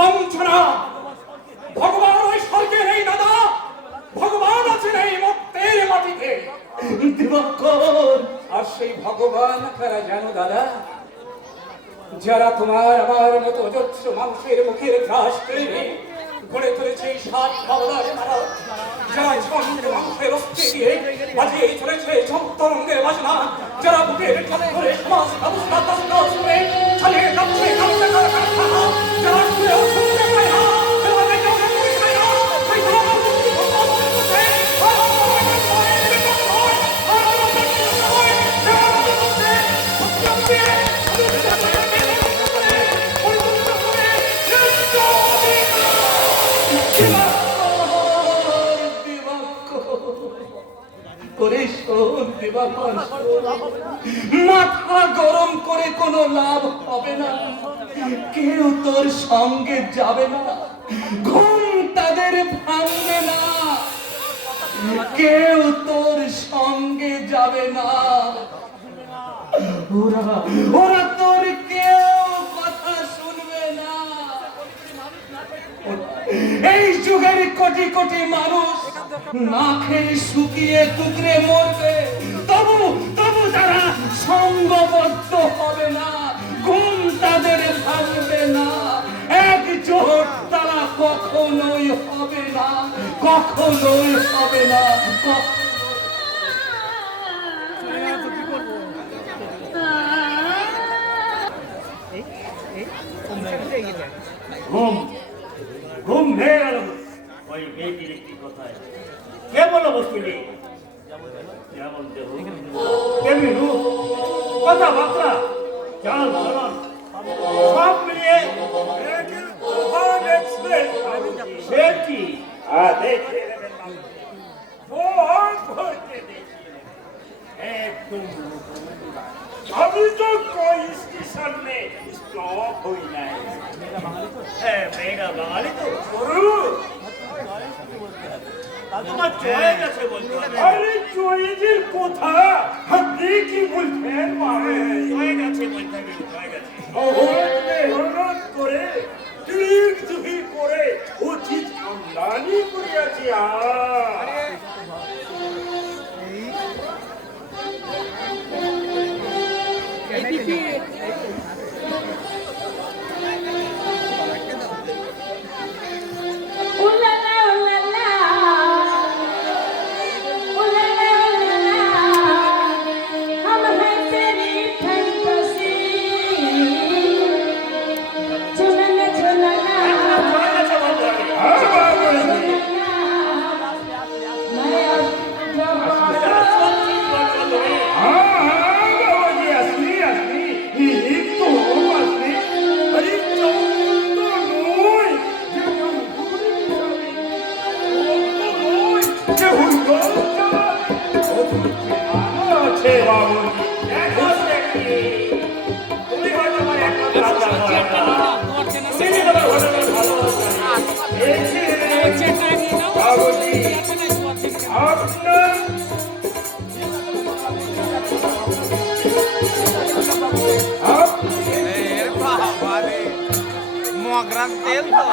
বঞ্চনা। ভগবান ওই স্বর্গে নেই দাদা, ভগবান আছেন এই মুক্তের মাটিতে। দিবাকর, আর সেই ভগবান কারা জানো দাদা? যারা তোমার আমার মতো অজস্র মানুষের মুখের ঘাস কেড়ে গড়ে তুলেছে এই সাত বাংলার ভারত, যারা ছন্দ মানুষের রক্তে দিয়ে বাজিয়ে চলেছে তরঙ্গের বাজনা, যারা বুকের ঠক ধরে সমাজ ব্যবস্থা তন্ত্র শুনে চালিয়ে যাচ্ছে কালকে কারখানা, যারা শুনেও শুনতে পায় না, যারা দেখেও দেখতে পায় না, সেই ধরনের মুক্তি ভগবান করছে। মাথা গরম করে কোনো লাভ হবে না, কেউ তোর সঙ্গে যাবে না, ঘুম তাদের ভাঙবে না, কেউ তোর সঙ্গে যাবে না, ওরা ওরা তোর কেউ কথা শুনবে না। এই যুগের কোটি কোটি মানুষ না খেয়ে শুকিয়ে টুকরে মরবে, তবু তবু তারা সঙ্গবদ্ধ হবে না, ঘুম তাদের ভাঙবে না, একজোট তারা কখনোই হবে না, কখনোই হবে না। ঘুম ঘুম ভেঙে গেল ওই মেয়েটির একটি কথায়। কে বললো বস্তুটি? যেমন দেহ তেমনি রূপ, কথাবার্তা, চাল চলন সব মিলিয়ে সে কি দেখে নেবেন একদম। আমি তো কই স্টেশন মে স্টপ হই নাই। হ্যাঁ, মেয়েরা বাঙালি তো সরু। তোমার চয়ে গেছে বলতে হবে। আরে চয়েজের কথা আপনি কি বলছেন? মানে চয়ে গেছে বলতে হবে, চয়ে গেছে। মেহনত করে ঠিক চুহি করে উচিত আমদানি করিয়াছি। Gran tempo.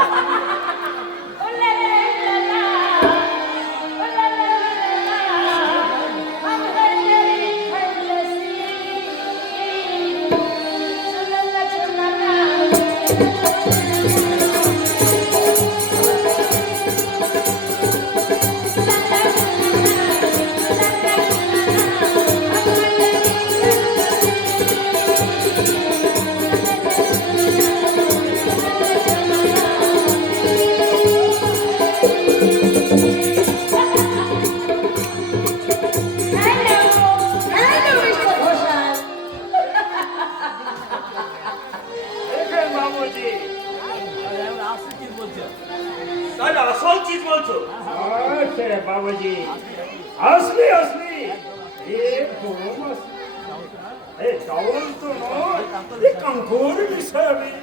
बाबूजी असली असली एक दोन ए चावल तो नय ये कंकोर विषय में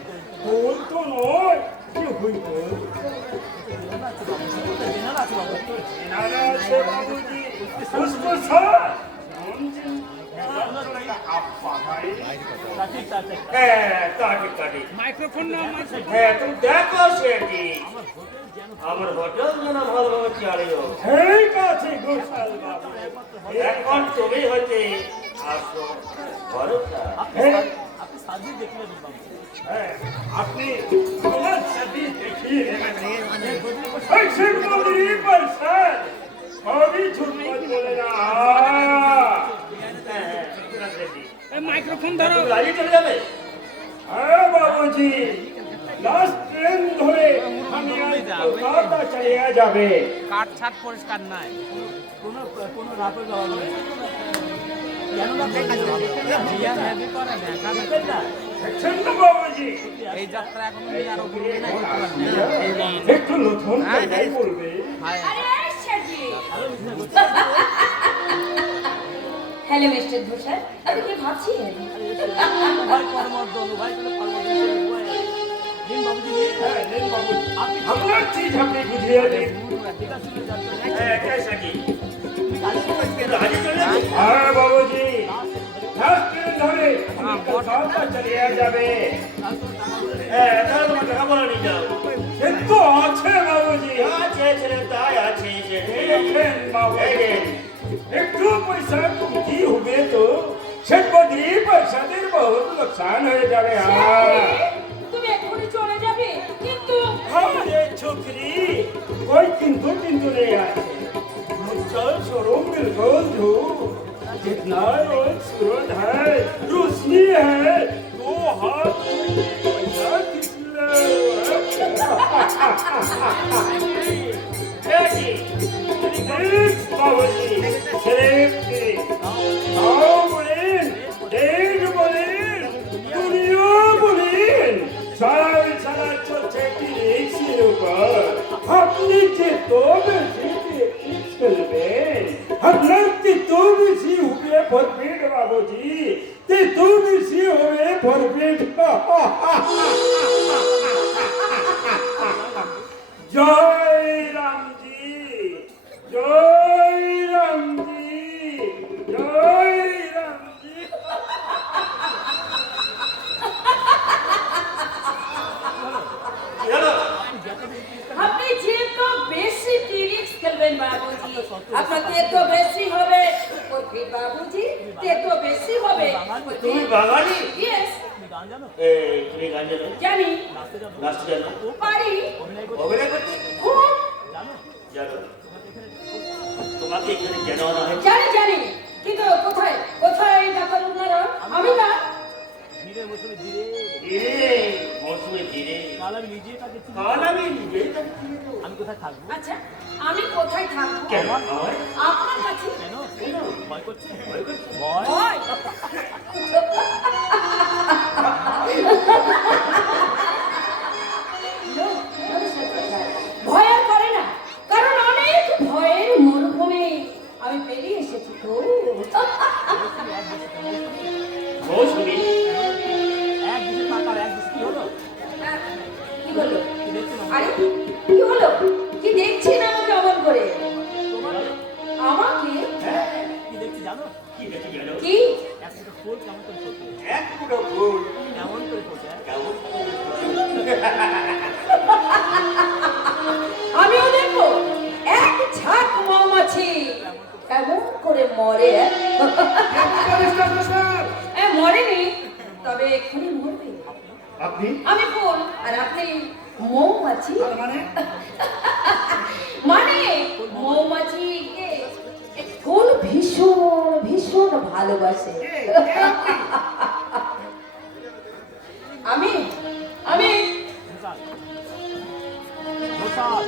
बोल तो नय ये हुई बोल नाना से बाबूजी उसको साथ আব্বা ভাই হ্যাঁ তা ঠিক মাইক্রোফোন না হ্যাঁ তুমি দেখো সেটি আমার হোটেল যেন ভালোভাবে চালিও ঠিক আছে গোসাল বাবু এখন তুমি হচ্ছে আসো ভরসা হ্যাঁ আপনি তোমার সাথে দেখিয়ে সবই ছুটপট বলে না মাইক্রোফোন ধরো গাড়ি চলে যাবে হ্যাঁ বাবুজি লাস্ট ট্রেন ধরে আমি কলকাতা চলে যাবে কাঠ ছাট পরিষ্কার নাই কোনো রাতে যাওয়া যাবে কেন না বিয়ার হেভি করে দেখা দেখছেন না বাবুজি এই যাত্রা এখন বিয়ার উপরে নাই একটু নতুন কথাই বলবে হ্যালো মিস্টার ঘোষাল, আপনি কি ভাবছিলেন? হ্যাঁ নেন বাবু আপনার চিজ আপনি বুঝিয়ে দিন হ্যাঁ कैसा কি গাড়ি চলে যাবে হ্যাঁ বাবুজি লাস্ট ট্রেন ধরে আমি কলকাতা চলে যাবে হ্যাঁ তাহলে তোমার টাকা বলে নিয়ে যাও কিন্তু আছে বাবুজি আছে ছেলে তাই আছে দেখেন বাবু একটু পয়সা কমতি হবে তো সেট বদি পয়সাদের বহুত নুকসান হয়ে যাবে তুমি এক্ষুনি চলে যাবে, কিন্তু আরে छोकरी कोई किंतु नहीं আছে चल शोरूम बिल्कुल जो जितना रोज सूरज है रोशनी है तो हाथ पैसा किसले बाबूजी सिर्फ आओ बोलें देख बोलें दुनिया बोलें सारा चलते की रिक्शेर ऊपर আপনি যে তো বেশি চলবেন আপনার তো বেশি হবে ভরপেট বাবুজি তো বেশি হবে ভরপেট জয় রামজি জয় রামজি জয় রামজি আপনি যে তো বেশি রিস্ক খেলবেন বাবুজি, আপনার তো বেশি হবে ওই বাবুজি, তো বেশি হবে তুমি বাঙালি ইয়েস এই তুমি গান জানো জানি, নাচতে জানো পারি, অভিনয় করতে খুব জানো তোমাকে এখানে কেন আনা হয় জানি জানি, কিন্তু কোথায় কোথায় ডাক্তার আপনারা? আমি না ধীরে মৌসুমে ধীরে কাল আমি নিজেই যাচ্ছি আমি কোথায় থাকবো আচ্ছা, আমি কোথায় থাকবো? কেন আমার আপনার কাছে কেন ভয় করছে ভয়? No, no, ভয় আর করে না, কারণ অনেক ভয়ের মরুভূমি আমি পেরিয়ে এসেছি তো। মৌসুমী এক দিকে তাকাও এক দিকে কি হলো কি হলো? আরে কি হলো? কি দেখছেন আমাকে অমন করে? আমাকে কি দেখছি জানো কি দেখি গেল কি? একটা ফুল কেমন করে ফোটে এক ফুটো ফুল কেমন করে ফোটে কেমন আমিও দেখবো এক ঝাঁক মৌমাছি কেমন করে মরে। মরেনি, তবে এক্ষুনি মরবে। আপনি আমি ফুল আর আপনি মৌমাছি। মানে মৌমাছিকে ফুল ভীষণ ভীষণ ভালোবাসে। আমি আমি Ghoshal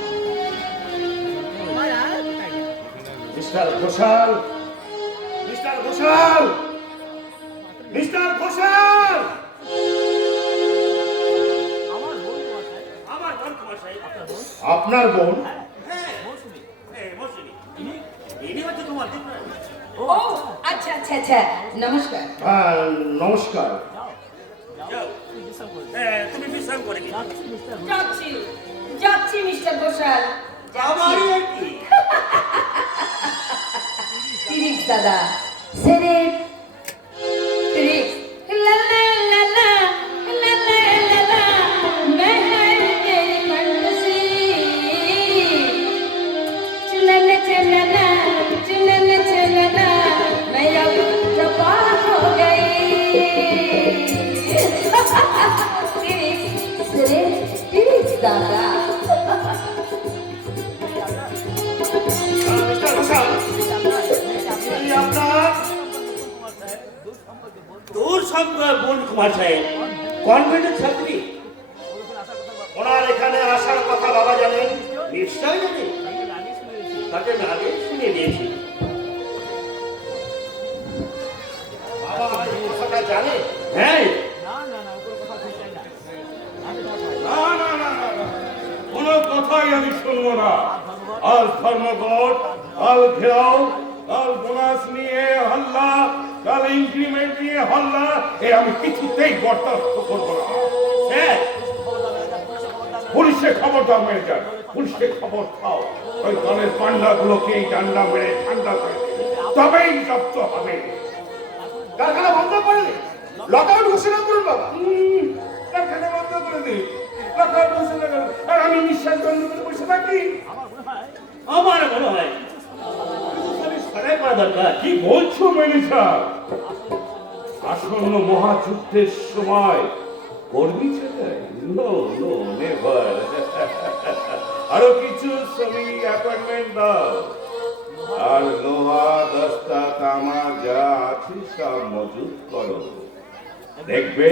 mister Ghoshal mister Ghoshal mister Ghoshal আমার বোন বসায় আমার বোন মশাই আপনার বোন হ্যাঁ মৌসুমী এই মৌসুমী ইনি ইনি হচ্ছে তোমার দিন ও আচ্ছা আচ্ছা আচ্ছা, নমস্কার। নমস্কার। যাও তুই বিশ্রাম করে হ্যাঁ তুমি বিশ্রাম করে কি যাচ্ছি মিস্টার যাচ্ছি যাচ্ছি মিস্টার ঘোষাল। আমারই আর কি তিরিশ দাদা সেরে কুমার সাহেব কনভেন্টের ছাত্রী ওনার এখানে আসার কথা বাবা জানেন? নিশ্চয় জানেন, তাকে আমি আগে শুনে দিয়েছি। বাবা এই কথাটা জানে? হ্যাঁ। না না না কোনো কথা ঠিক চাই না আমি তোমার ভাই। না না না না না, কোনো কথাই আমি শুনবো না। আজ ধর্মঘট, কাল ঘেরাও, কাল বোনাস নিয়ে হল্লা, কাল ইনক্রিমেন্ট নিয়ে হল্লা, এ আমি কিছুতেই বরদাস্ত করবো না। হ্যাঁ, পুলিশে খবর দাও ম্যানেজার, পুলিশকে খবর দাও, ওই দলের পান্ডাগুলোকে ডান্ডা মেরে ঠান্ডা করে দিন। তবেই জব্দ হবে। কারখানা বন্ধ করলে লকআউট ঘোষণা করুন বাবা। কারখানা বন্ধ করে দিন, লকআউট ঘোষণা করুন, আর আমি নিঃশ্বাস বন্ধ করে বসে থাকি। আমার মনে হয় সরাই করা দরকার। কি বলছো ম্যানেজার? আসন্ন মহাযুদ্ধের সময় কর্মী চাই? No no never. আরো কিছু শ্রমিক অ্যাপয়েন্টমেন্ট দাও, আর লোহা দস্তা তামা যা আছে সব মজুত করো। দেখবে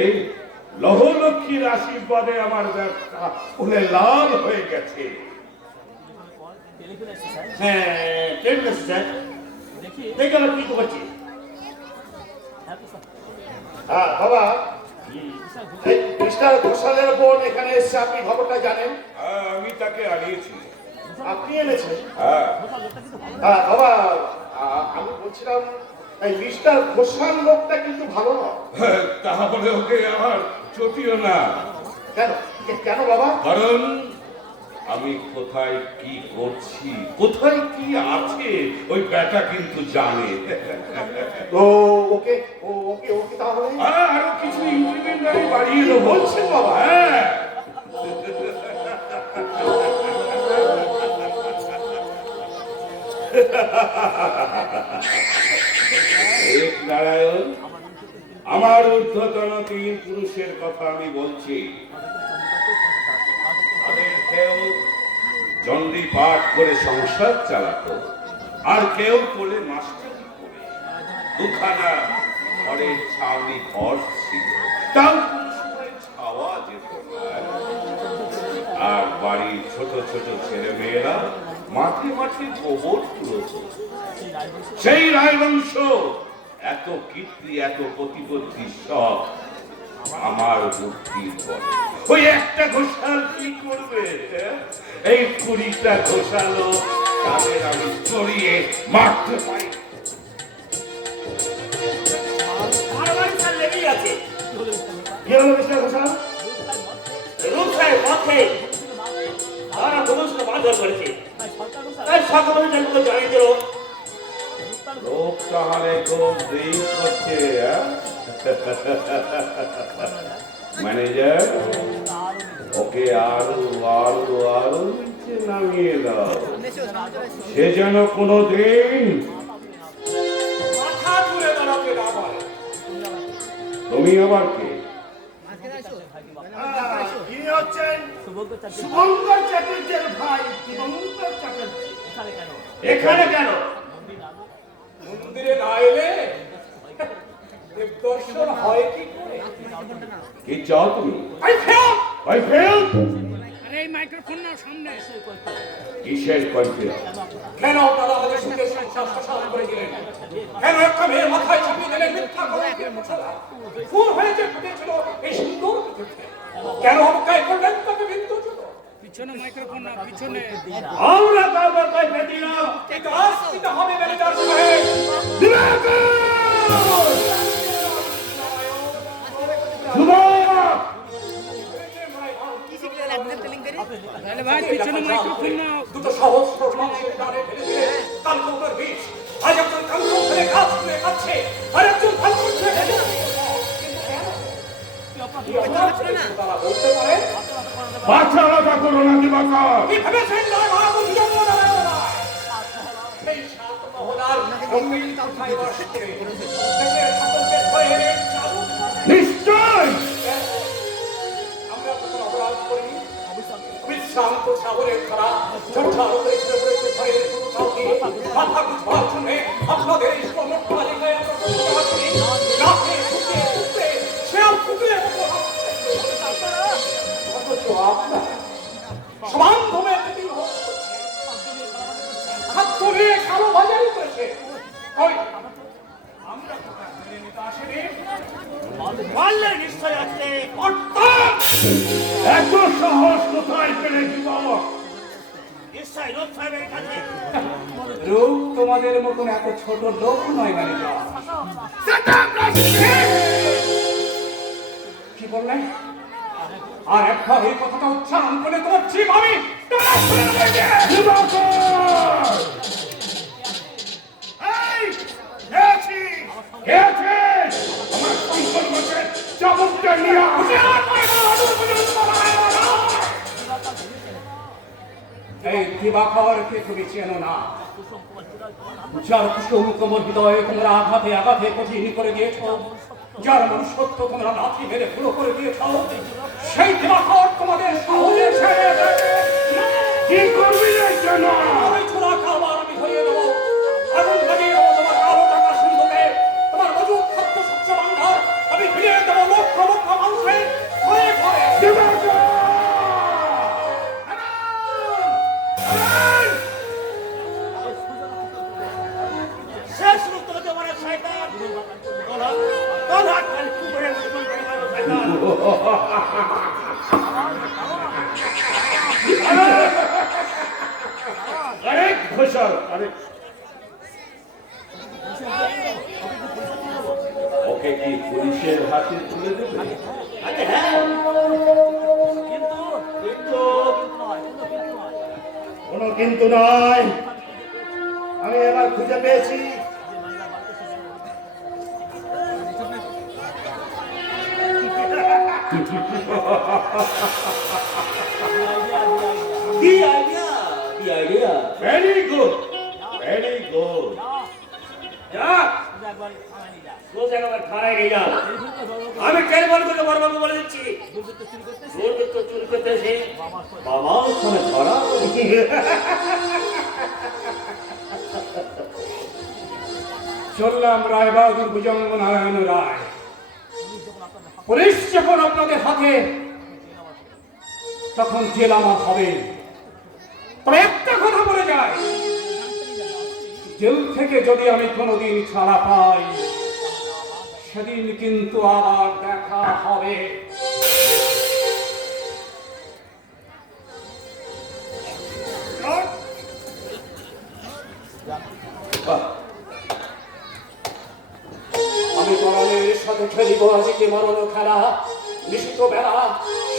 লৌহলক্ষ্মীর আশীর্বাদে আমার ব্যবসা ফুলে লাল হয়ে গেছে। টেলিফোন এসেছে স্যার হ্যাঁ, ট্রেন গেছে স্যার। দেখি দেখে আমরা কি করছি? হ্যাঁ তো স্যার হ্যাঁ বাবা, এই মিস্টার ঘোষালের বোন এখানে এসছে, আপনি খবরটা জানেন? আমি তাকে হারিয়েছি। আপনি এনেছেন? হ্যাঁ, হ্যাঁ বাবা, আমি বলছিলাম এই মিস্টার ঘোষাল লোকটা কিন্তু ভালো না। তাহলে ওকে আমার চটিও না। কেন কেন বাবা? কারণ আমি কোথায় কি করছি, কোথায় কি আছে, ওই ব্যাটা কিন্তু জানে। তো ওকে ওকে ওকে তাহলে আরো কিছু ইনক্রিমেন্ট আমি বাড়িয়ে দেবো। বলছেন বাবা? হ্যাঁ, এক নারায়ণ, আমার ঊর্ধ্বতন 3 পুরুষের কথা আমি বলছি। তাদের কেউ চণ্ডী পাঠ করে সংসার চালাতো, আর কেউ করে মাস্টারি করে। দুখানা ঘরের ছাউনি ঘর ছিল, তাও কোনো সময় ছাওয়া যেত না। আর বাড়ির ছোট ছোট ছেলে মেয়েরা মাঠে মাঠে গোবর তুলত। সেই রায়বংশ এত কীর্তি, এত প্রতিপত্তি সব আমার বুদ্ধির বলে। ওই একটা ঘোষাল কি করবে? এই 20টা ঘোষালও তাদের আমি চড়িয়ে মারতে পারি। মারামারি স্যার লেগেই আছে। কি হলো মিস্টার ঘোষাল? রূপ সাহেব পথে তারা প্রদর্শন মারধর করেছে। তাই সকালে জানতে জানিয়ে দিল লোক তাহলে খুব দেরি করছে। ম্যানেজার, ওকে আরো আরো আরো নিচে নামিয়ে দাও, সে যেন কোনোদিন মাথা ঘুরে দাঁড়াতে না পারে। তুমি আবার কে? ইনি হচ্ছেন শুভঙ্কর চাকরি শুভঙ্কর চ্যাটার্জির ভাই শুভঙ্কর চ্যাটার্জি। এখানে কেন এখানে কেন? মন্দিরে না এলে দেবদর্শন হয় কি করে? কি চাও তুমি? I fail! ভাই ফেল! এসে কয়েকটা কিসের কন্ট্রি? কেন আপনারা আমাদের সুখের সংসার শাসন করে দিলেন? কেন একটা মেয়ের মাথায় চাপিয়ে দিলেন মিথ্যা কলঙ্কের মশলা? খুন হয়ে যে ফুটেছিল এই সুন্দর পৃথিবীতে, কেন অবজ্ঞায় করলেন তাকে বিন্দুযুগ? আমরা কারবার পাই পেতি না। এটা আজ দিতে হবে ম্যানেজার সাহেব। দুটো সহস্র মানুষের দাঁড়ে ফেলে দিলে কালকৌটার বিষ। আজ একজন কালকৌ ফেলে গাছ তুলে খাচ্ছে, আর একজন কালকৌ ছেড়ে ফেলে দিচ্ছে। তারা বলতে পারে বাচ্চা আলাদা করো না দিবাকর। কি ভেবেছেন নয় মহাবুদ্ধ নারায়ণ রায়? এই সাত মহলার অমৃত কোথায় বাস করে? দেশের শাসকদের ভয়ে চাবুক মারে। নিশ্চয় আমরা তো কোনো অপরাধ করিনি। বিশ্রান্ত সাগরের ধারা ঝঞ্ঝার উপরে ছেড়ে পড়েছে ভয়ের কোনো চাউনি। মাথা গুছবার জন্য আপনাদের এই শ্রম মালিকায় আমরা করতে পারছি। রাতে শুকিয়ে শুকিয়ে সে পুতুলের মতো অথচ আপনার সমান ভাবে হাত তুলিয়ে কালো বাজারি করেছে। ওই আমরা কোথায় মেনে নিতে আসেনি? বললে নিশ্চয় আছে। এত সাহস কোথায় পেলেছি বাবা? নিশ্চয় রূপ সাহেবের কাছে। রূপ তোমাদের মতন এত ছোট লোক নয় ম্যানেজার। কি বললেন? আর একবার এই কথাটা উচ্চারণ করে তোমার জীব আমি এই দিবাকরকে তুমি চেনো না, যার কুসুম কোমল হৃদয়ে তোমরা আঘাতে আঘাতে কঠিন করে দিয়েছ, যার মনুষ্যত্ব তোমরা লাথি মেরে পুরো করে দিয়েছ, সেই দিবাকর তোমাদের সহজে ছেড়ে দেবে। কি করবি না? ওই ছোড়া কারবার আমি ধরিয়ে দেবো, আগুন লাগিয়ে দেবো তোমার কালো টাকা সিন্ধুকে, তোমার মজুদ খাদ্য শস্য ভাণ্ডার আমি ফিরিয়ে দেবো লক্ষ লক্ষ মানুষের ঘরে ঘরে। শেষ রূপ তো তোমার শয়তান। তোর হাত খালি কুকুরের মতো করে মারো শয়তান। আরে ঘোষাল, আরে ওকে কি পুলিশের হাতে তুলে দেবে? আরে হ্যাঁ, কিন্তু কোনো কিন্তু নয়, আমি এবার খুঁজে পেয়েছি। কি আইডিয়া, কি idea. Very good, very good. যা রোজ একবার থানায় নিয়ে যা। আমি টেলিফোন করে বড়বাবু বলে দিচ্ছি দুর্বৃত্ত চুরি করতে এসে বাবার ফোনে ধরা। চললাম রায়বাহাদুর ভুজঙ্গ নারায়ণ রায়। পুলিশ যখন আপনাদের হাতে, তখন জেল আমার হবে। তবে একটা কথা বলে যায়, জেল থেকে যদি আমি কোনোদিন ছাড়া পাই, সেদিন কিন্তু আবার দেখা হবে। আমি পরাণের সাথে খেলিব আজকে মরণ খেলা, নিশিত বেলা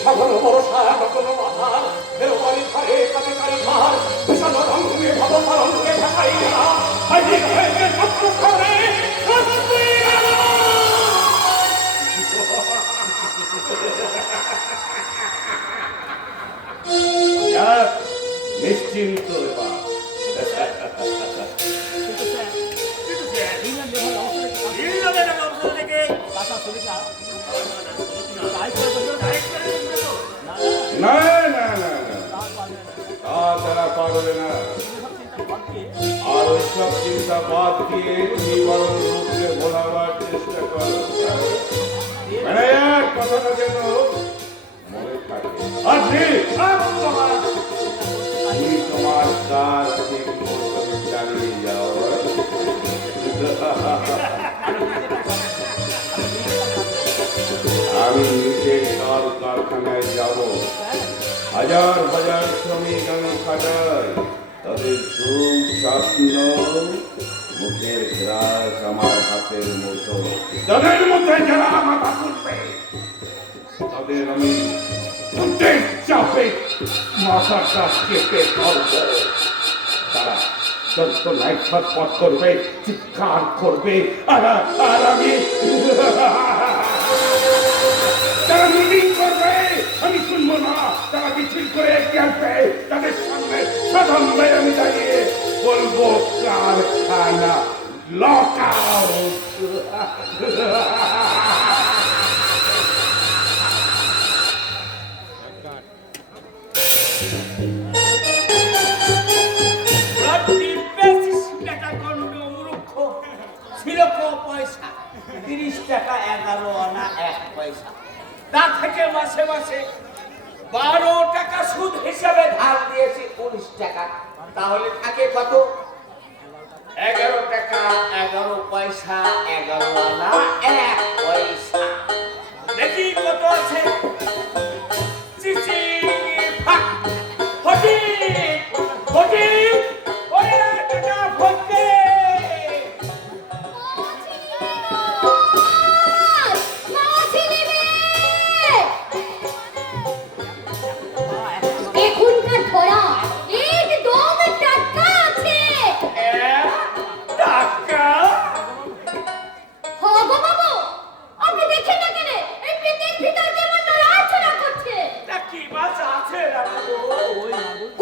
সাধন বরসা কোনো মাথা এরপরে ধারে কাছে কারি ধার বিষাদ রঙে ভব তরঙ্গে ভাসাই গেলা হাইরে হয়ে শত্র করে নিশ্চিন্ত এবার। না না না না, তা তারা পারবে না। আর ওইসব চিন্তা বাদ দিয়ে তুমি বরং রূপকে ভোলাবার চেষ্টা করো। মানে এক কথাটা যেন মনে থাকে। আর তুমি তোমার কাজ ঠিক মতো চালিয়ে যাও। আমি নিজে কাল কারখানায় যাব, হাজার হাজার শ্রমিক আমি খাটাই, তাদের সুখ স্বপ্ন মুখের গ্রাস আমার হাতের মতো। তাদের মধ্যে যারা মাথা তুলবে তাদের আমি চাপে মাথাটা চেপে ধরব। তারা যত লাইট ছটপট করবে, চিৎকার করবে, আর আমি তারা মিটিং করবে, আমি শুনবো না। তারা মিছিল করে আসবে, তাদের সামনে সাধারণ আমি দাঁড়িয়ে বলবো কারখানা লক আউট। ছিল ক পয়সা, 30 টাকা 11 আনা 1 পয়সা। তা থেকে মাসে মাসে 12 টাকা সুদ হিসাবে ধার দিয়েছি 19 টাকা, তাহলে থাকে কত? 11 টাকা 11 পয়সা 11 আনা 1 পয়সা। দেখি কত আছে। চিচি ফাক ফটিক ফটিক ওরে টাকা ফটকে। এখনকার ধরা একদম টাটকা আছে। টাকা হ্যাঁ গো বাবু, আপনি দেখেন না কেন এই পেটের ভিতর কেমন নড়াচড়া করছে? তা কি মাছ আছে রাখো?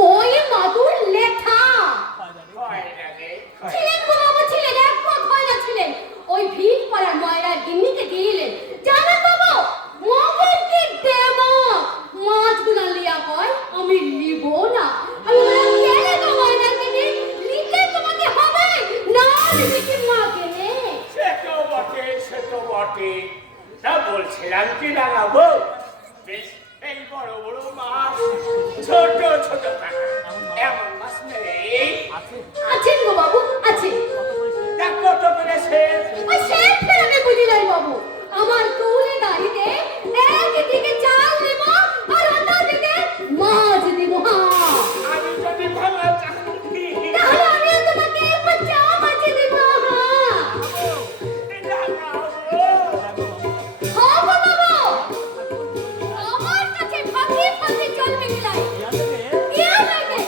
কই মাদুর লেখা হয় লাগে ছিলেন গো বাবু, ছিলেন, এক পথ হয়না ছিলেন। ওই ভিড় পাড়ার ময়রার গিন্নিকে দিলেন। জানেন বাবু, মগের কি দেমক, মাছগুলা লিয়া কয় আমি লিব না। আমি বললাম কেন গো ময়রা গিন্নি, লিখে তোমাকে হবে না, লিখে মাকে নে। সে তো বটে, সে তো বটে। তা বলছিলাম কি রাঙাবো, বেশ এই বড় বড় মাছ, ছোট ছোট কাঁটা, এমন মাছ নেই? আছেন গো বাবু, আছে। তা কত করে সে? ওই শেষ ফেরানে বুঝি নাই বাবু, আমার কৌলে গাড়িতে একদিকে চাল দিব আর অন্যদিকে মাছ দিব। হ্যাঁ, আমি যদি ভাঙা চাকরি তাহলে আমিও তোমাকে বাচ্চা মাছ দিব। হ্যাঁ হ্যাঁ গো বাবু, আমার কাছে ফাঁকি ফাঁকি চলবে কিলাই। ইয়া লাগে,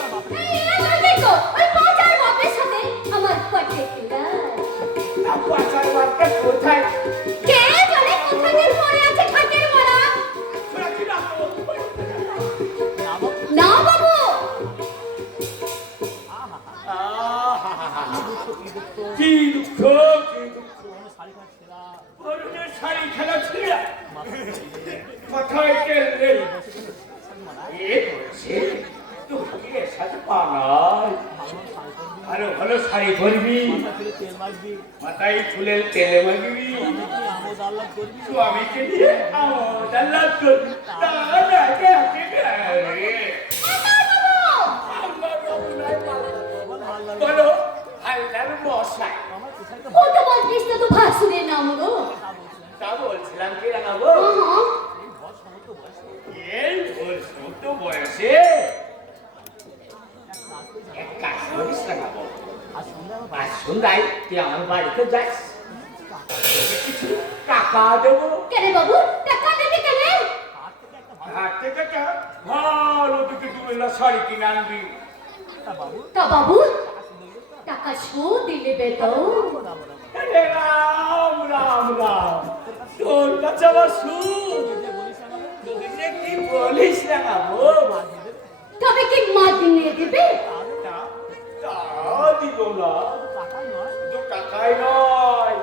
ইয়া লাগে গো, ওই বাজার বাপের সাথে আমার পটে কিলাই। পাচার মারতে কোথায়? কে জানে কোথায় পড়ে আছে খাটের মারা? রাখি রাখো। না বাবু, কি দুঃখ, কি দুঃখ। অরুণের শাড়ি খেলা ছিল কোথায় গেলে? এ বলছে তুই এর সাথে পানাই ভালো ভালো শাড়ি পরবি, মাথায় ফুলের তেলে মাগবি, স্বামীকে দিয়ে আমোদ আহ্লাদ করবি। তা নাকি বলো আল্লাহর মশাই। কত বলছিস তো ভাসুরের নাম গো? তা বলছিলাম কি রাঙাবো, হ্যাঁ, এই ওর ছোট বয়সে এক কাজ করিস রাঙাবো। আজ সন্ধ্যায় তুই আমার বাড়িতে যাস, কিছু টাকা দেবো। কেন বাবু, টাকা দেবে কেন? হাট থেকে ভালো দুটো দুবেলা শাড়ি কিনে আনবি। তা বাবু, টাকা শোধ দিলে বেতন। আরে রাম রাম রাম, তোর কাছে আবার সুদ? তুই যে কি বলিস রাঙাবো? তবে কি মাদিনে দেবে? তা দিব না, শুধু টাকাই নয়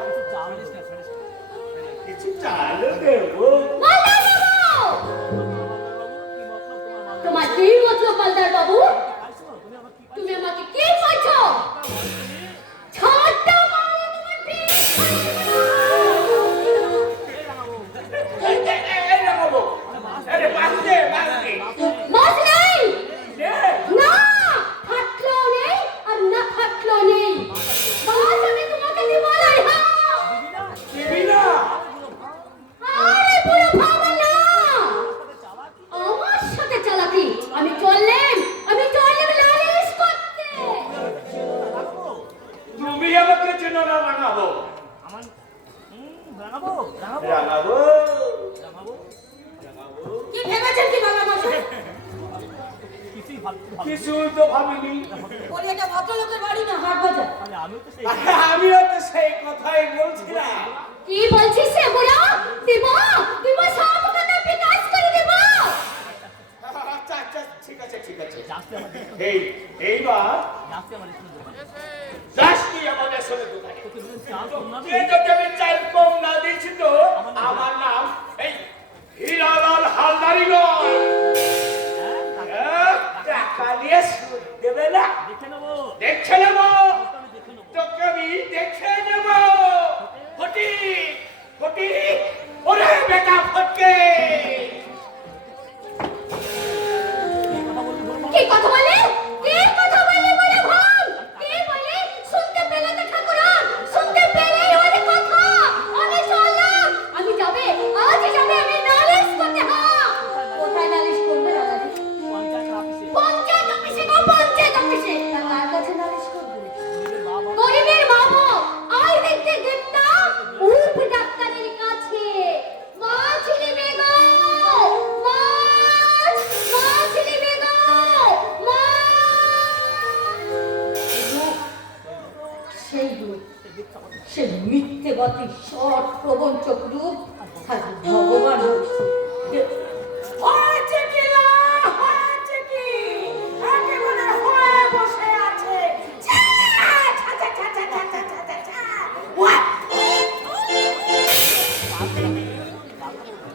কিছু চালও দেবো। মালদার বাবু, তোমার কি মতলব মালদার বাবু? তুমি আমাকে কি বলছো? ছোট্ট মাল তোমার ঠিক এই রাঙাবো, আরে বাঁধতে বাঁধতে মাছ নেই। নে। না, ফাটলো নেই আর না ফাটলো নেই। মাছ আমি তোমাকে দিব না। দিবি না? আরে পুরো ভাবা না, আমার সাথে চালাকি। আমি চললেন লালিশ করতে। তুমি আমাকে চেনো না রাঙাবো? রাঙাবো কি ভেবেছেন কি বাবা মশাই? কিছুই তো ভাবিনি। ওর এটা ভদ্রলোকের বাড়ি না হাট বাজার। আমিও তো সেই কথাই বলছিলাম। কি বলছিস সে বুড়া? দিব দিব, সব কথা বিকাশ করে দিব। আচ্ছা আচ্ছা ঠিক আছে ঠিক আছে। এইবার যাস তুই আমাদের সঙ্গে দোকানে। তুই যদি আমি চাল কম না দিচ্ছি তো আমার নাম এই হীরালাল হালদারি নয়। টাকা দিয়ে সুদ দেবে না? দেখে নেব, তোকে আমি দেখে নেব। ফটিক ফটিক, ওরে বেটা ফটকে। দেবতী সৎ প্রবঞ্চক রূপ আর ভগবান হয়েছে কি না? হয়েছে কি? একেবারে হয়ে বসে আছে। ছা, ছা, ছা, ছা, ছা, ছা, ছা, ছা, ছা, ছা। ওয়া!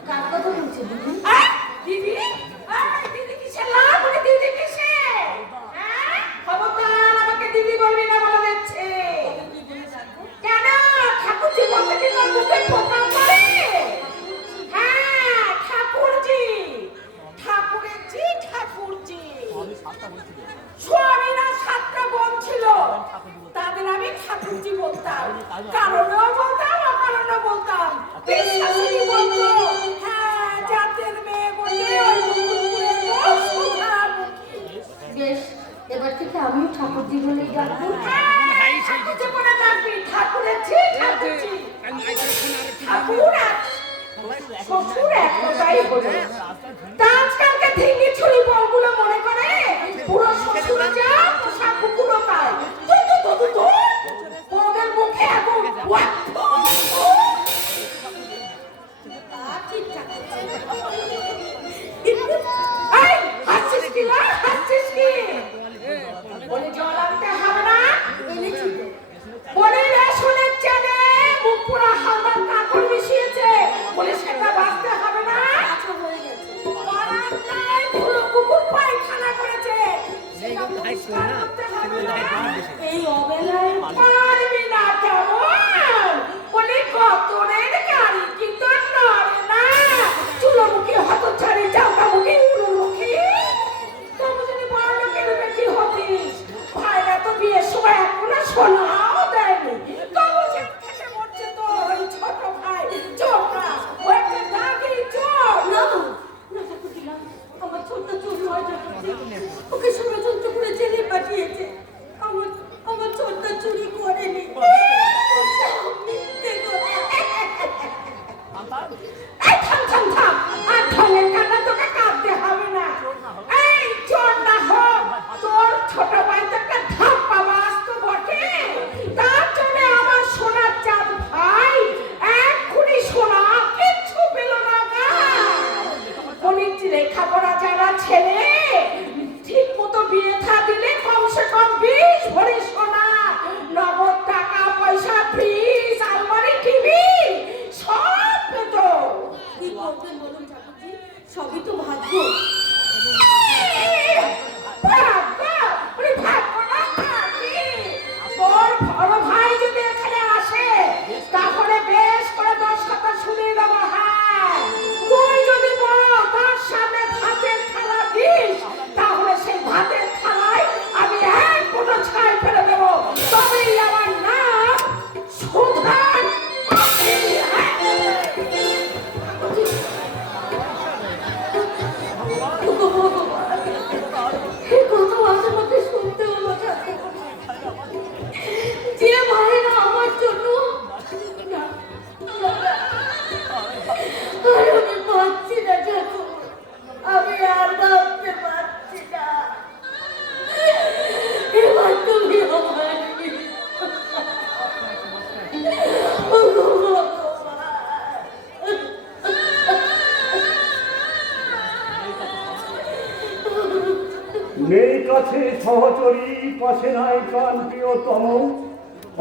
কার কথা বলছে দিদি? দিদি? দিদি কিসের লাভ? বলে দিদি কিসে? খবরদার আমাকে দিদি বলবি না বলে দিচ্ছে। কেন? ঠাকুরজি বলতে কি তোর মুখে পোকা পড়ে? হ্যাঁ, ঠাকুরজি। ঠাকুরেরজি, ঠাকুরজি। স্বামীরা 7টা বোন ছিল। তাদের আমি ঠাকুরজি বলতাম। কারণেও বলতাম, অকারণেও বলতাম। বিশ্বাসী বলতো, হ্যাঁ, জাতের মেয়ে বলে ওই মুকুটপুরের বউ সুধামুখী। বেশ, এবার থেকে আমিও ঠাকুরজি বলেই ডাকবো। হ্যাঁ, ঠাকুরজি বলে ডাকবি। ঠাকুরেরজি, ঠাকুরজি। ঠাকুর আর শ্বশুর এক কথাই হলো। তা আজকালকে ধিঙ্গি ছুরি বউগুলো মনে করে পুরো শ্বশুর যা পোশাক কুকুরও তাই। তো বউদের মুখে আগুন। ওয়াক! তা ঠিকঠাক আছে। এই, হাসছিস কি লা? হাসছিস কি? বলে জল আনতে হবে না? এনেছি তো। বলে রেশনের চেনে মুখ পুরা হালদার কাপড় মিশিয়েছে। বলে সেটা বাঁচতে হবে না? আচ্ছা, হয়ে গেছে। বারান্দায় পুরো কুকুর পায়খানা করেছে। সেটা পরিষ্কার করতে হবে না? এই অবেলায় পারবি না কেমন? বলে কতরের গাড়ি কিন্তু নড়ে না। চুলোমুখী হতচ্ছাড়ি চাউকামুখী উড়োমুখী। তবু যদি বড় লোকের বেটি হতিস, ভাইরা তো বিয়ের সময় এখনো সোনাও দেয়নি। তবু যে খেতে মরছে তোর ওই ছোট ভাই চোরটা, ও একটা দাগি চোর। না না ঠাকুরজি না, আমার ছোট্ট চুরি হয় ঠাকুরজি। ওকে ষড়যন্ত্র করে জেলে পাঠিয়েছে। আমার ছোট্ট চুরি করেনি। মিথ্যে কথা। এই থাম থাম থাম, আর ঢঙের কান্না তোকে কাঁদতে হবে না। এই চোর না হোক, তোর ছোট ভাই তো একটা ধাপ্পা বাস তো বটে। তার জন্য আমার সোনার চাঁদ ভাই এক খুঁড়ি সোনা কিচ্ছু পেল না গা। গণিত লেখাপড়া যারা ছেলে ঠিক মতো বিয়ে থা দিলে কমসে কম 20 ভরি সোনা, নগদ টাকা পয়সা, ফ্রিজ, আলমারি, টিভি সব পেত। কি করবেন বলুন ঠাকুরজি, সবই তো ভাগ্য। ভাগ্য? ওরে ভাগ্য না থাকি। তোর বড় ভাই যদি এখানে আসে তাহলে বেশ করে 10 কথা শুনিয়ে দেবো। হ্যাঁ, তুই যদি বল তার সামনে ভাতের থালা দিস, তাহলে সেই ভাতের থালায় আমি এক কোনো ছাই ফেলে দেবো। তবেই আমার নাম সুধামুখী। এই কথা মাঝে মাঝে শুনতে হলো ঠাকুর। যে ভাইরা আমার জন্য না, আর আমি পাচ্ছি না ঠাকুর, আমি আর ভাবতে পারছি না। এবার তুমি আমার নেই কাছে সহচরী, পাশে নাই প্রাণ প্রিয়তম।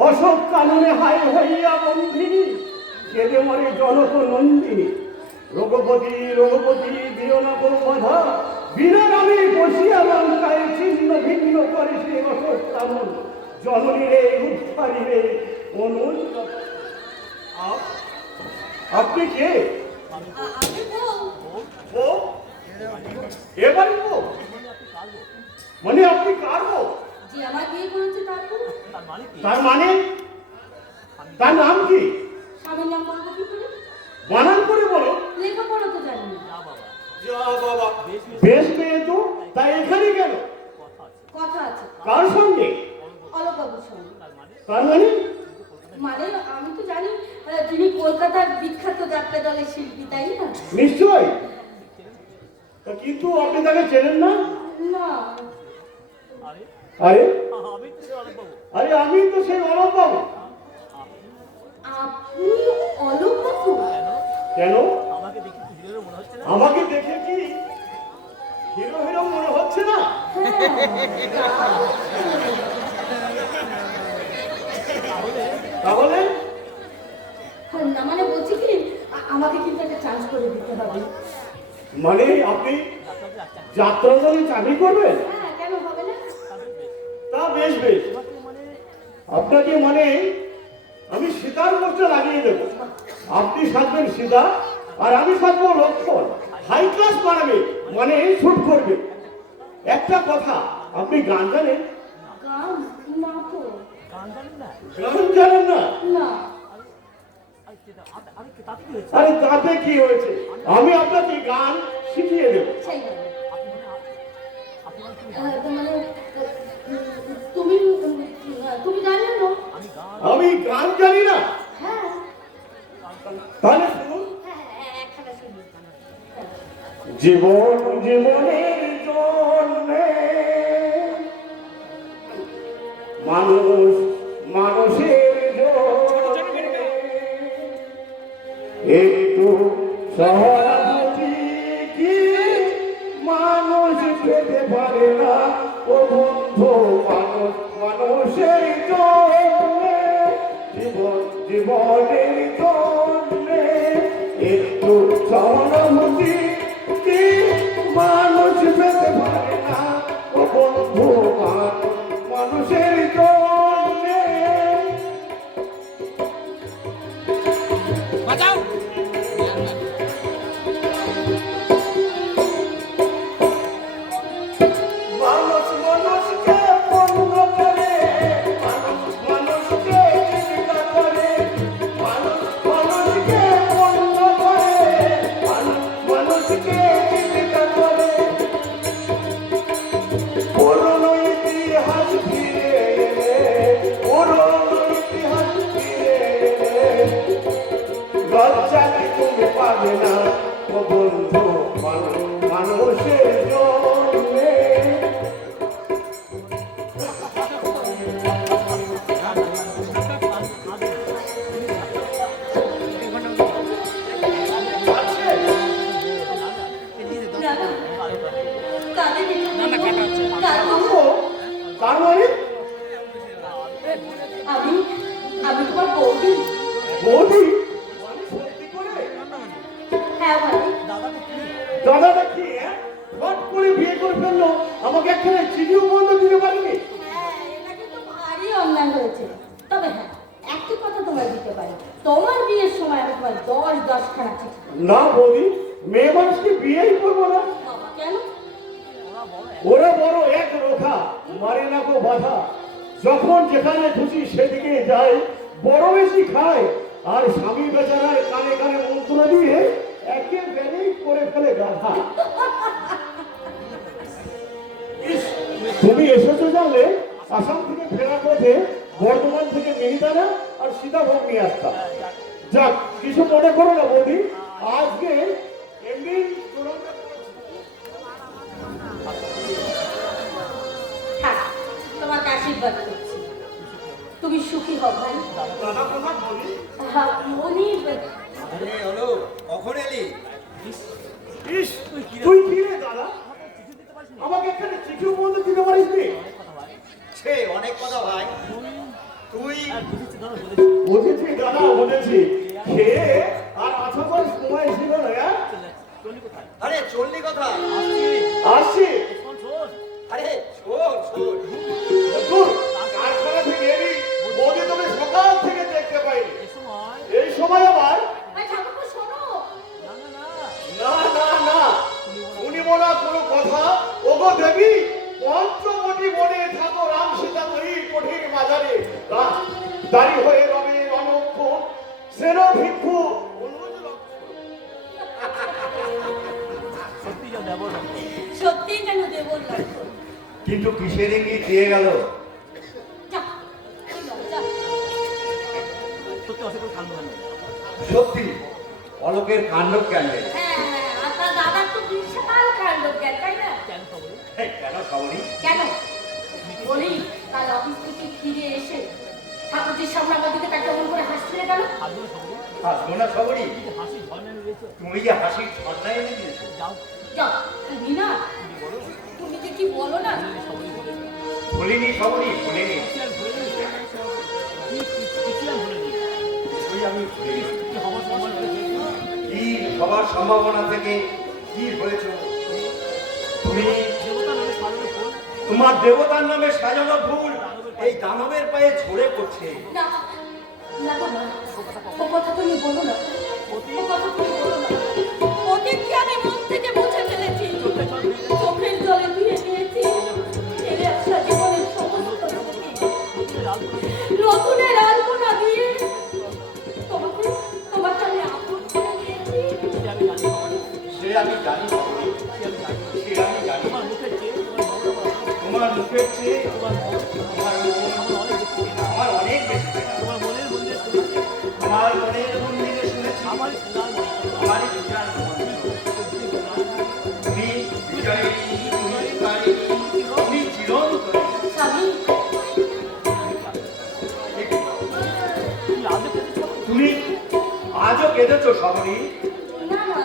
অশোক কাননে হাই হইয়া বন্ধিনী, কেঁদে মরে জনক নন্দিনী। রঘুপতি রঘুপতি দিও না কোনো বাধা, বিনা নামে বসিয়া লঙ্কায় ছিন্ন ভিন্ন করে সে অশোক কানন। জননী রে উদ্ধারী রে অনুজ। আপনি কে? আমি বউ। ও এবারে বউ? মানে আপনি কার বউ? যে আমার বিয়ে করেছে তার বউ। তার মানে? তার নাম কি? স্বামীর নাম বলবো কি করে? বানান করে বলো। লেখাপড়া তো জানি না। যা বাবা, বেশ মেয়ে তো, তাই এখানে গেল কথা আছে কার সঙ্গে? অলকবাবুর সঙ্গে। তার মানে? মানে আমি তো জানি তিনি কলকাতার বিখ্যাত যাত্রা দলের শিল্পী, তাই না? নিশ্চয়। তা কিন্তু আপনি তাকে চেনেন না? না, আরে আরে আমি তো সেই অলক বাবু। আপনি অলোক বাবু? কেন? আমাকে দেখে কি হিরো মনে হচ্ছে না? আমাকে দেখে কি হিরো হিরো মনে হচ্ছে না? তাহলে না মানে বলছি কি, আমাকে কিন্তু একটা চান্স করে দিতে হবে। মানে আপনি যাত্রা দলে চাকরি করবেন? হ্যাঁ, কেন হবে না? তা বেশ বেশ, আপনাকে মানে আমি সীতার মধ্যে লাগিয়ে দেবো। আপনি সাজবেন সীতা আর আমি সাজবো লক্ষ্মণ। হাই ক্লাস বানাবে, মানে শুট করবে। একটা কথা, আপনি গান জানেন? গান? না তো। গান জানেন না? গান জানেন না? না। আরে কি তাতে কি হয়েছে? আরে তাতে কি হয়েছে, আমি আপনাকে গান শিখিয়ে দেবো। সেই গান। আপনি মানে কি তো মানে তুমি তুমি গান জানো? আমি গান জানি না? হ্যাঁ তাহলে শুনুন। হ্যাঁ, একসাথে শুনি। জীবন জীবনের জন্যে মানুষ মানুষের জন্যে একটু সহানুভূতি কি মানুষ পেতে পারে না ও বন্ধু। মানুষ মানুষের জন্যে জীবন জীবনের জন্যে একটু সহানুভূতি কি মানুষ পেতে পারে না ও বন্ধু। মানুষের জন্যে মানুষ মানুষকে পণ্য করে, মানুষ মানুষকে জীবিকা করে, মানুষ মানুষকে পণ্য করে, মানুষ মানুষকে জীবিকা করে। পুরনো ইতিহাস ফিরে এলে, পুরনো ইতিহাস ফিরে এলে লজ্জা কি তুমি পাবে না ও বন্ধু। মানুষের জন্যে না না, কাঁদে দিল না, কাঁদে। তার মানে আমি আমি তোমার বৌদি। বৌদি মানে সত্যি করে? হ্যাঁ ভাই। দাদাটা কি হট করে বিয়ে করে ফেললো, আমাকে একটা চিঠিও বন্ধ দিতে পারেনি? হ্যাঁ, এটা কিন্তু ভারী অন্যায় হয়েছে। তবে হ্যাঁ, একটি কথা তোমায় দিতে পারি, তোমার বিয়ের সময় আমি তোমার 10-10 চিঠি। না বৌদি, মেয়ে মানুষকে বিয়েই করবো না। বাবা কেন? ওরা বড় এক রোখা, মারে না কো বাধা। যখন যেখানে খুশি সেদিকে যায়, বড় বেশি খায়। আর স্বামী বেচারার কানে কানে মন্ত্র দিয়ে একেবারেই করে ফেলে গাধা। ইস, তুমি এসেছো জানলে আসাম থেকে ফেরার পথে বর্ধমান থেকে মিহিদানা আর সীতাভোগ নিয়ে আসতাম। যাক, কিছু মনে করো না বৌদি, আজকে এমনি হ্যাঁ, তোমাকে আশীর্বাদ করছি, তুমি সুখী হও ভাই। দাদা কথা বলি। হ্যাঁ, মনির আরে হলো কখন এলি? ইস, তুই কি রে দাদা, আমাকে এখানে চিঠিও বলতে দিতে পারিস নি? সে অনেক কথা ভাই। তুই বুঝেছি দাদা, বুঝেছি। খেয়ে আর আসার সময় ছিল না। আরে চললি কথা। আসছি। আরে শোন শোন, দূর, কারখানা থেকে এলি, বৌদি তোকে সকাল থেকে দেখতে পাইনি। এই সময় আবার ঠাকুর শোনো। না না না, শুনিব না কোনো কথা। ওগো দেবী, পঞ্চবটি বনে থাকো রাম সীতা তরি কঠিন মাঝারে। দাঁড়ি হয়ে রবে অনক্ষ সেন ভিক্ষু সত্যি কেন দেব লক্ষ্য? কিন্তু কিসের ইঙ্গিত দিয়ে গেল? যা, ওই নাও, যা। সত্যি অলোকের কাণ্ড কেন? হ্যাঁ, আর তার দাদার তো বিশাল কাণ্ড, তাই না? কেন খবরই? কেন? বলি, কাল অফিস থেকে ফিরে এসে ঠাকুরজির সামনে আমার দিকে তাকে কেমন করে হাসছিলে কেন? হাসবো না সবরি, হাসি ঝর্ণা রয়েছে, তুমি যে হাসির ঝর্ণায় এনে দিয়েছো। যাও যাও তুমি না, তুমি যে কি বলো না। ভুলিনি সবরি, ভুলিনি। কিছু আর ভুলে নিই, কিছু আর ভুলে নিই, ওই আমি ভুলিনি। কি হবার সময় হয়েছে, কি সবার সম্ভাবনা থেকে কি হয়েছে তুমি? দেবতা নামে সাজানো ফুল, তোমার দেবতার নামে সাজানো ফুল এই দানবের পায়ে ঝরে পড়ছে। না না গো না, ও কথা তুমি বলো না, ও কথা তুমি বলো না। অতীতকে আমি মন থেকে মুছে ফেলেছি, চোখের জলে ধুয়ে দিয়েছি, ছেড়ে আসা জীবনের সমস্ত স্মৃতি নতুনের আলপনা দিয়ে তোমাকে তোমার সামনে আপন করে দিয়েছি। সে আমি জানি সবরি, সে আমি জানি। তোমার মুখের চেয়ে তোমার মুখের চেয়ে তোমার মন, তোমার মন আমার অনেক বেশি চেনা। আমার অনেক বেশি চেনা। তোমার মনের মন্দিরে শুনেছি, তোমার মনের মন্দিরে শুনেছি আমার সোনার মন্ত্র, আমারই পূজার মন্ত্র। তুমি বিজয়ী, তুমি তারিণী, তুমি চিরন্তনী। স্বামী, তুমি আজও তুমি আজও কেঁদেছো? কেঁদেছো সবরি? না না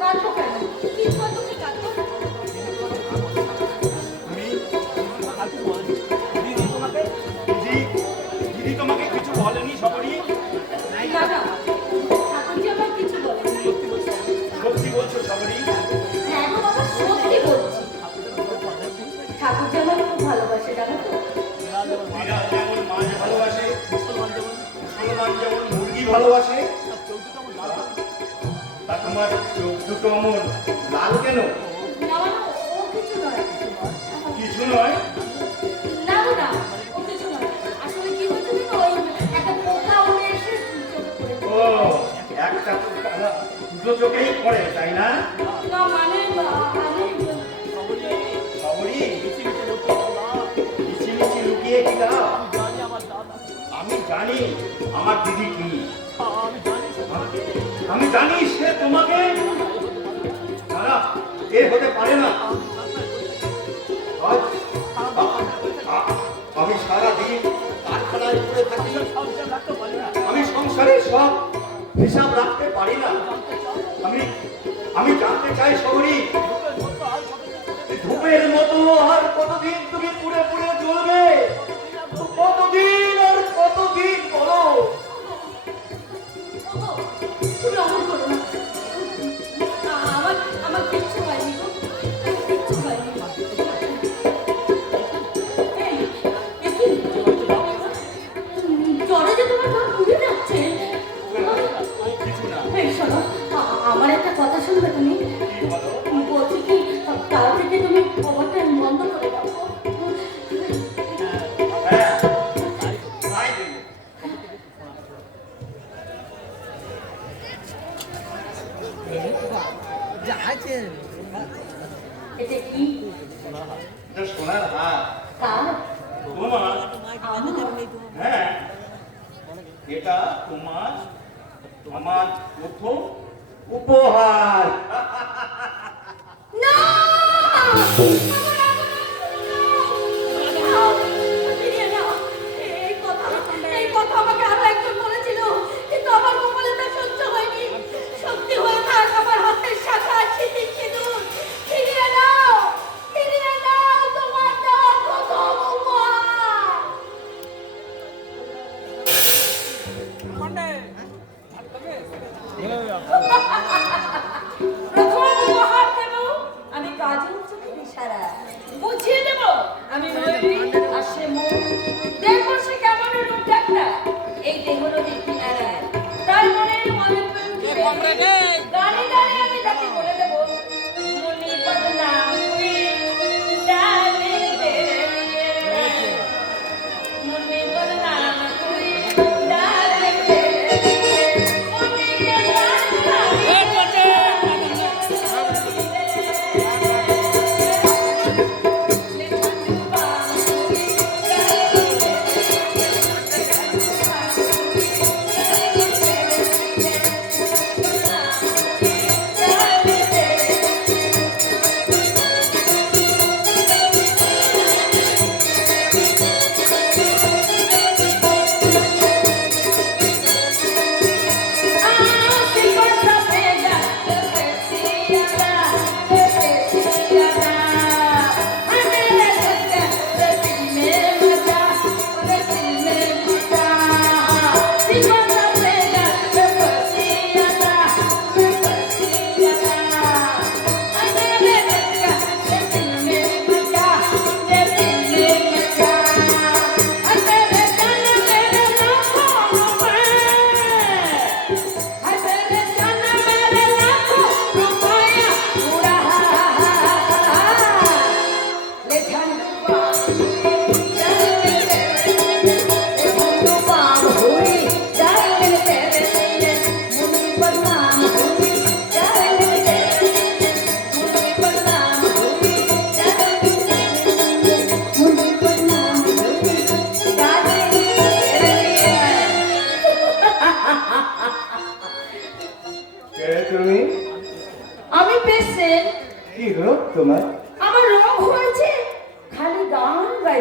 কাঁদবো কেন, কিন্তু তুমি কাঁদবো না। তুমি কাকু বলেনি, দিদি তোমাকে দিদি, দিদি তোমাকে কিছু বলেনি সবরি? না না, ঠাকুরজি আমার কিছু বলেনি। সত্যি বলছো সবরি? হ্যাঁ গো বাবা, সত্যি বলছি। ঠাকুরজি আমার খুব ভালোবাসে জানো তো। বিড়াল যেমন মাছ ভালোবাসে, মুসলমান যেমন মুসলমান যেমন মুরগি ভালোবাসে, চৌকি তেমন লাল, তা তোমার চোখ দুটো অমন লাল কেন? না না, ও কিছু নয়। কিছু নয়। না গো না, ও কিছু নয়। আসলে কি হয়েছে জানো, ওই একটা পোকা উড়ে এসে চোখে পড়েছে। ও একটা পোকা না, দুটো চোখেই পড়ে তাই না? না মানে আমি সবরি মিছি মিছি লোকে বলা, মিছি মিছি লুকিয়ে কি দাও? জানি আমার দাদা, আমি জানি আমার দিদি কি, আমি জানি তোমাকে, আমি জানি সে তোমাকে ছাড়া এ হতে পারে না। আজ আমি সারাদিন কারখানায় পড়ে থাকি, সংসার রাখতে পারি না, আমি সংসারের সব হিসাব রাখতে পারি না। আমি আমি জানতে চাই সবরি, লোকের মতো আর কতদিন ধূপের মতো আর কতদিন তুমি পুড়ে পুড়ে জ্বলবে? কতদিন আর কতদিন বলো? ওগো, তুমি অমন করো না। আমার কিচ্ছু হয়নি গো, কিচ্ছু হয়নি। এই, এ কি? জ্বরে যে তোমার গা পুড়ে যাচ্ছে। কিছু না। এই শোনো, আমার একটা কথা শুনবে তুমি? কি বলো? বলছি কি, কাল থেকে তুমি খবরটা বন্ধ করে দাও। হ্যাঁ, তাই দেবো। এটা কি? এটা সোনার হার। কার? তোমার? হ্যাঁ, এটা তোমার আমার প্রথম উপহার। না! ফিরিয়ে নাও। এই কথা আমাকে আরো একজন বলেছিল, কিন্তু আমার কপালে তা সহ্য হয়নি। সত্যি হয়ে থাক আমার হাতের শাখা সিঁদুর সিঁদুর। ফিরিয়ে নাও, ফিরিয়ে নাও তোমার দেওয়া প্রথম উপহার। প্রথম উপহার দেব আমি কাজল চোখের ইশারা, বুঝিয়ে দেব আমি ময়ূরী আর সে মন। দেখো সে কেমন রূপ একটা, এই দেহ নদীর কিনারায় তার মনের মনের গানে গানে আমি তাকে বলে দেব মুনি বদনা মুনি ডালে দে, মুনি বদনা মুনি ডালে দে, মুনি বদনা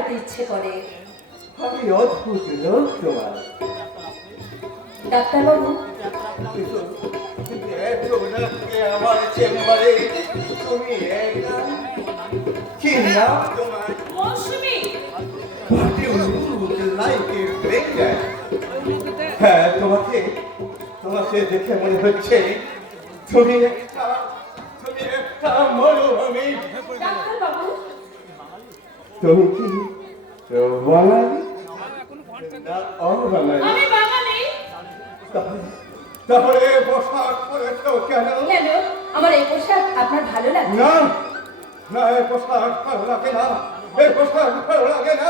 দেখাতে ইচ্ছে করে। আমি অদ্ভুত লোক তোমার। ডাক্তারবাবু, আমার চেম্বারে তুমি একা। কি নাম তোমার? মৌসুমী। What you look like a stranger. হ্যাঁ, তোমাকে দেখে মনে হচ্ছে তুমি একটা মরুভূমি। ডাক্তারবাবু, তুমি কি বাঙালি না অবাঙালি? আমি বাঙালি। তাহলে পোশাক পরেছ কেন? কেন? আমার এই পোশাক আপনার ভালো লাগে? না না, এই পোশাক ভালো লাগে না, এই পোশাক ভালো লাগে না।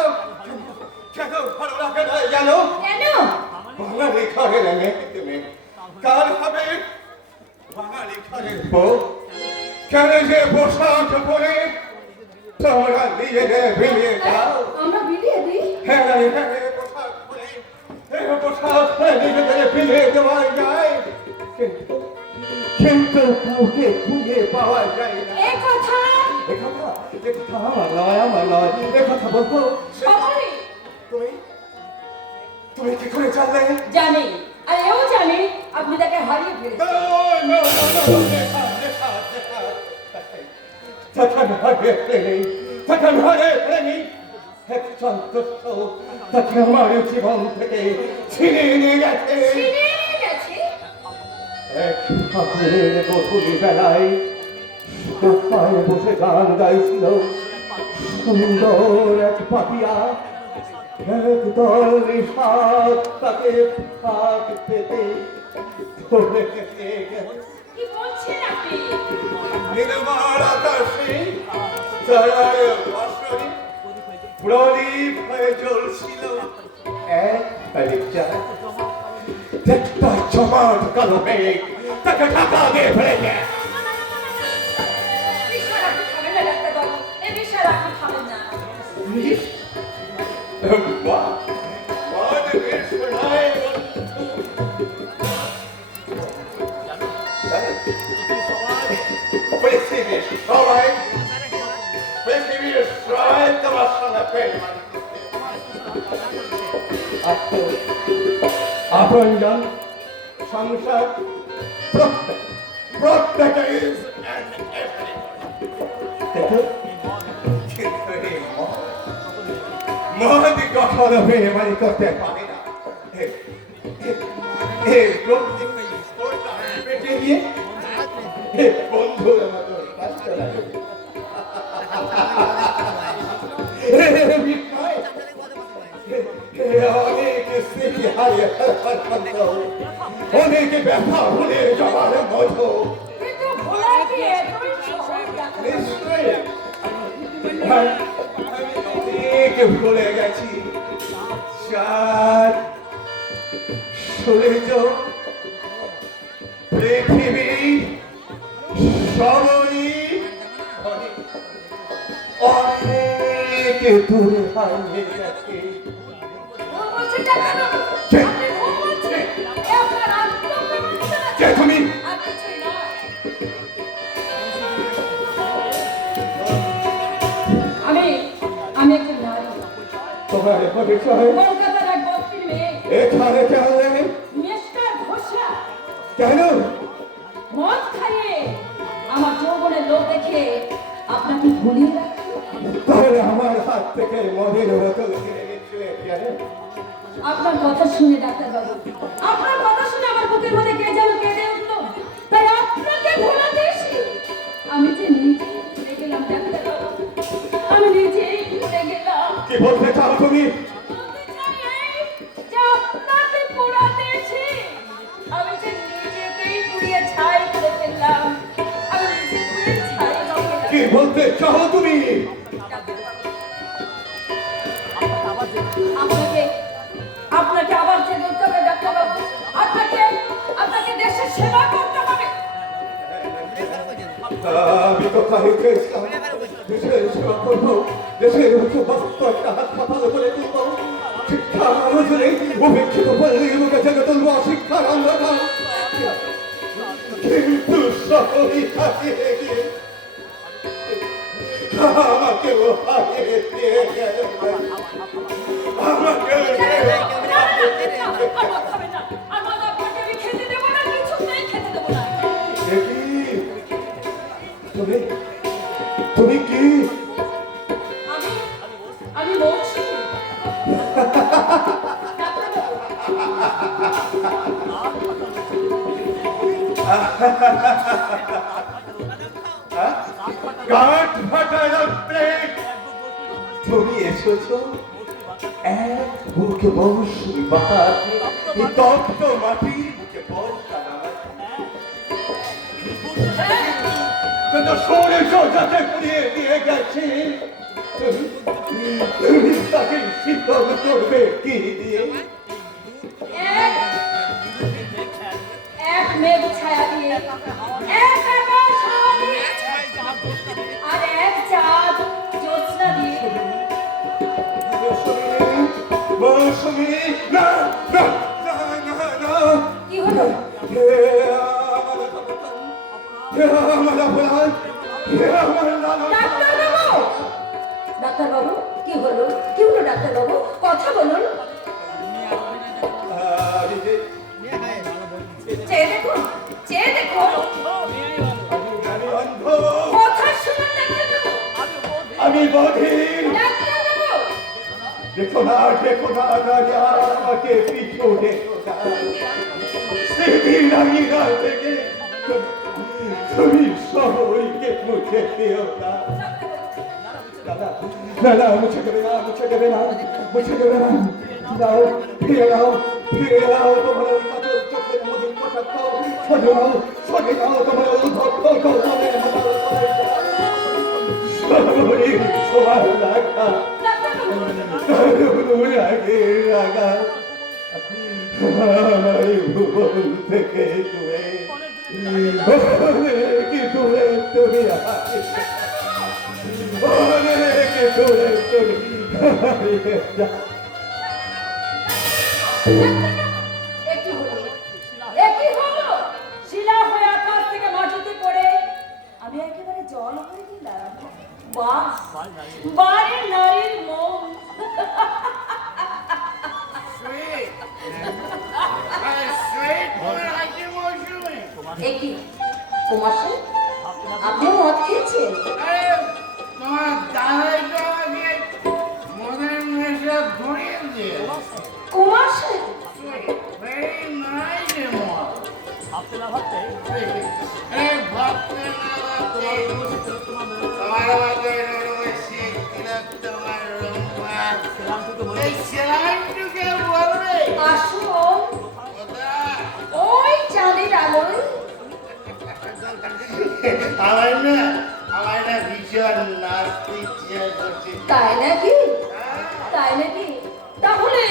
কেন ভালো লাগে না জানো? কেন? বাঙালি ঘরে নেমে তুমি কার হবে বাঙালি ঘরের বউ? কেন যে পোশাক পরে তোমরা নিজেদের বিলিয়ে দাও? আমরা বিলিয়ে দিই? হ্যাঁ হ্যাঁ, পোশাক পরে পোশাক পরে নিজেদের বিলিয়ে দেওয়া যায়, কিন্তু কাউকে খুঁজে পাওয়া যায় না। এ কথা আমার নয়, এ কথা বলবো। সবারই তুমি কি করে জানলে? জানি, আর এও জানি আপনি তাকে হারিয়ে ফেলেছেন। তাকে আমার জীবন থেকে ছিনিয়ে নিয়ে গেছে। ছিনিয়ে নিয়ে গেছে? এক ফাগুনের গধূলি বেলায় সোফায় বসে গান গাইছিল সুন্দর এক পাপিয়া। একদল নিষাদ তাকে ফাঁক পেতে ধরে নিয়ে গেল। কি বলছেন আপনি? নির্মল আকাশে তারার বাঁশরি প্রদীপ হয়ে জ্বলছিল এক তারিখা। একটা জমাট কালো মেঘ তাকে ঢাকা দিয়ে ফেলেছে। বিষয় আপনি খাবেন না ডাক্তারবাবু, এ বিষয় আপনি খাবেন না। বাহ, বাহ, বেশ নয় পৃথিবীর সবাই তোমার সঙ্গে প্রেম আপনজন সংসার প্রত্যেকে is and everybody। কিন্তু এই মহতি কখনো বেমানি করতে পারে না। পেটে গিয়ে বন্ধুর মতো কষ্ট লাগে। অনেক স্মৃতি হারিয়ে ফেলার মতো, অনেক ব্যথা ভুলে যাওয়ার মতো। কিন্তু ভোলা কি এতই সহজ ডাক্তারবাবু? নিশ্চয়ই আমি অনেক ভুলে গেছি। চাঁদ, সূর্য, পৃথিবী সবই অনেক দূরে হারিয়ে গেছে। ভুল বলছেন ডাক্তারবাবু, কে? আপনি ভুল বলছেন। এ আপনার আত্মপ্রবঞ্চনা। কে তুমি? আর কিছুই নয়। আমি একজন নারী, তোমার পরিচয় কলকাতার এক বস্তির মেয়ে, এখানে কেন? মিস্টার ঘোষা। কেন? মদ খাইয়ে আমার যৌবনের লোক দেখে আপনাকে ভুলিয়ে রাখি। তাহলে আমার হাত থেকে মদের বোতল কিনে নিচ্ছিলে কেন? আপনার কথা শুনে ডাক্তারবাবু, আপনার কথা শুনে আমার বুকের মধ্যে কে যেন কেঁদে উঠলো, তাই আপনাকে ভোলাতে এসে আমি যে নিজেই ভুলে গেলাম ডাক্তারবাবু, আমি নিজেই ভুলে গেলাম। কি বলতে চাও তুমি? বলতে চাই এই, যে আপনাকে পোড়াতে এসে আমি যে নিজেকেই পুড়িয়ে ছাই করে ফেললাম। আমি নিজে পুড়ে ছাই হয়ে গেলাম। কি বলতে চাও তুমি? আপনাকে আবার জেগে উঠতে হবে ডাক্তারবাবু। আপনাকে দেশের সেবা করতে হবে। আমি তো তাহিকে ইসলাম দেশের সেবা করবো, দেশের বাস্তব একটা হাসপাতাল করে তুলবো, শিক্ষার আলোচনে উপেক্ষিত পল্লী মুখে জেগে তুলবো শিক্ষার আন্দোলন। কিন্তু শহরে হারিয়ে গিয়ে আমাকেও হারিয়ে দিয়ে গেল আমাকেও আর ভাত খাবে না, আর ভাত আপনাকে আমি খেতে দেবো না, কিছুতেই খেতে দেবো না। তুমি তুমি কি আমি বলছি কাঠ ফাটানো প্লেট তুমি এসেছো এক বুকে মৌসুমি বাতাস এই তপ্ত মাটির বুকে বর্ষা নামাচ্ছে শহরে সোজাতে ঘুরিয়ে দিয়ে গেছে তুমি তাকে শীতল করবে কি দিয়ে এক মেঘ ছায়া দিয়ে, এক আকাশ ছায়া দিয়ে, আর এক চাঁদ জ্যোৎস্না দিয়ে। মৌসুমি না না না না না কি হলো? আমার অপরাধ আমার নানা ডাক্তারবাবু! ডাক্তারবাবু, কি হলো? কি হলো ডাক্তারবাবু? কথা বলুন। চেয়ে দেখুন, চেয়ে দেখুন। আমি অন্ধ কথা শুনুন ডাক্তারবাবু। আমি বধির ডাক্তারবাবু! দেখো না রাজা আমাকে পিছু দেখো না সেদিন আমি না থেকে তুমি সবাইকে মুছে দিও না না না মুছে দেবে না দাও ফিরে নাও তোমার ওই কাজল চোখের মধ্যে পোশাক দাও সরে নাও তোমার উদ্ধত্ত কল্পনের মতো শরীর সবার রাখা রাগা আমার ভুবন থেকে কি দূরে তুমি অনেক দূরে তুমি একই হলো। শিলা হয়ে আকাশ থেকে মাটিতে পড়ে আমি একেবারে জল হয়ে গেলাম। বাহ, বাড়ির নারীর মন। একই কুমার সেন, আপনিও মদ খেয়েছেন? তোমার দাদাই তো আমাকে মনের নেশা ধরিয়ে দিয়ে কুমার সেন, very nice মদ ভাবতে না ভাবতে এই ভাবতে না ভাবতে তোমার মতো রয়েছে তোমার রম্বা এই সেলাইটুকে বলবে আসুন কোথায় ওই চাঁদের আলোয়। আমার না ভীষণ নাচতে ইচ্ছে করছে তাই নাকি? তাহলে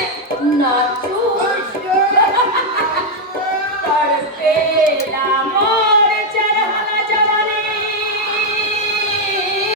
নাচো।